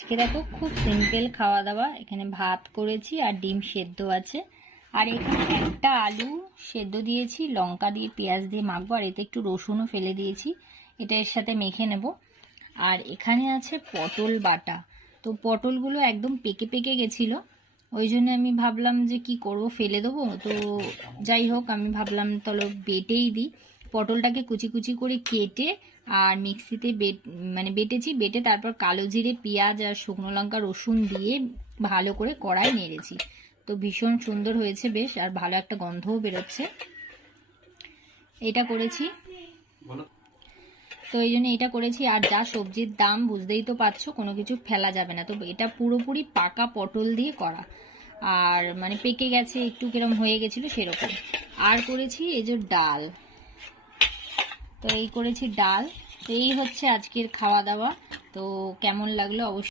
আজকে দেখো খুব সিম্পল খাওয়া দাওয়া। এখানে ভাত করেছি আর ডিম সেদ্ধ আছে, আর এখানে একটা আলু সেদ্ধ দিয়েছি, লঙ্কা দিয়ে পেঁয়াজ দিয়ে মাখবো, আর এতে একটু রসুনও ফেলে দিয়েছি, এটা এর সাথে মেখে নেব। আর এখানে আছে পটল বাটা। তো পটলগুলো একদম পেকে পেকে গেছিলো, ওই জন্য আমি ভাবলাম যে কি করব, ফেলে দেবো। তো যাই হোক, আমি ভাবলাম তাহলে বেটেই দিই। পটলটাকে কুচি কুচি করে কেটে আর মিক্সিতে বেটেছি, বেটে তারপর কালো জিরে, পেঁয়াজ আর শুকনো লঙ্কা, রসুন দিয়ে ভালো করে কড়াই নেড়েছি। তো ভীষণ সুন্দর হয়েছে বেশ, আর ভালো একটা গন্ধও বেরোচ্ছে। এটা করেছি, তো এই জন্য এটা করেছি। আর যা সবজির দাম বুঝতেই তো পারছো, কোনো কিছু ফেলা যাবে না। তো এটা পুরোপুরি পাকা পটল দিয়ে করা, আর মানে পেকে গেছে, একটু কিরম হয়ে গেছিলো সেরকম। আর করেছি এই যে ডাল, তো এই করেছি ডাল। তো এই হচ্ছে আজকের খাওয়া দাওয়া। তো কেমন লাগলো অবশ্যই